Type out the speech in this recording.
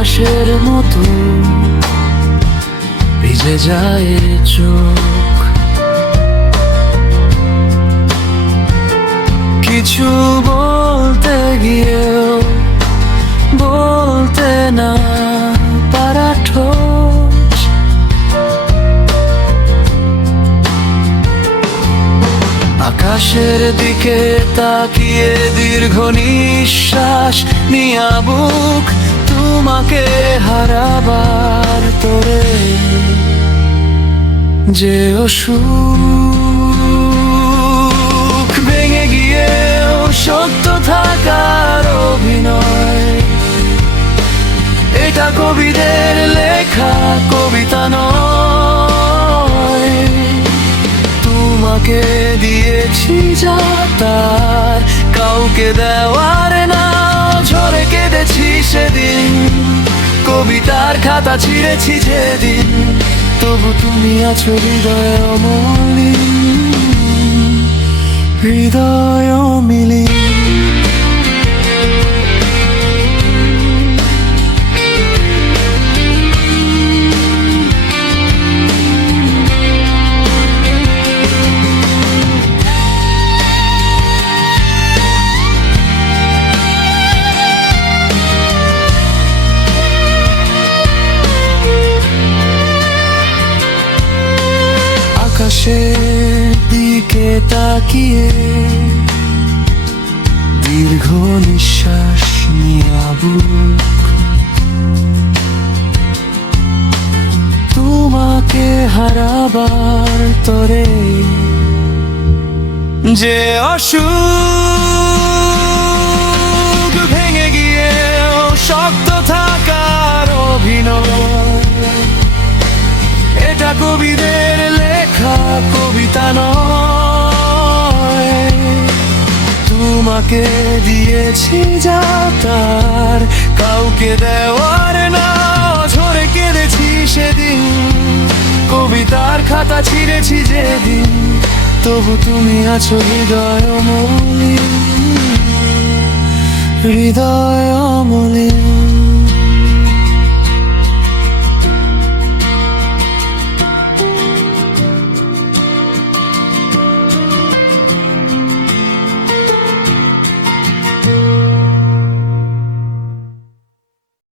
বাতাসের মতো ভিজে যায় চোখ। কিছু বলতে গিয়েও বলতে না পারা ঠোঁট। আকাশের দিকে তাকিয়ে দীর্ঘ নিঃশ্বাস নিয়া বুক তোমাকে হারাবার তোরে যে অসুখ ভেঙে গিয়েও সত্য থাকার অভিনয়। এটা কবিদের লেখা কবিতা নয়, তোমাকে দিয়েছি যা তার কাউকে দেওয়ার না। ঝরে কেঁদেছি সেদিন, কবিতার খাতা ছিঁড়েছি যেদিন, তবু তুমি আছো হৃদয় অমলিন, হৃদয় অমলিন। আকাশের দিকে তাকিয়ে দীর্ঘ নিঃশ্বাস নিয়া বুক তোমাকে হারাবার তরে যে অসুখ ভেঙে গিয়েও শক্ত থাকার অভিনয়। এটা কবিদের লেখা কবিতা নয়, তোমাকে দিয়েছি যা তার কাউকে দেওয়ার না। ঝরে কেঁদেছি সেদিন, কবিতার খাতা ছিঁড়েছি যেদিন, তবু তুমি আছো হৃদয় অমলিন, হৃদয় অমলিন।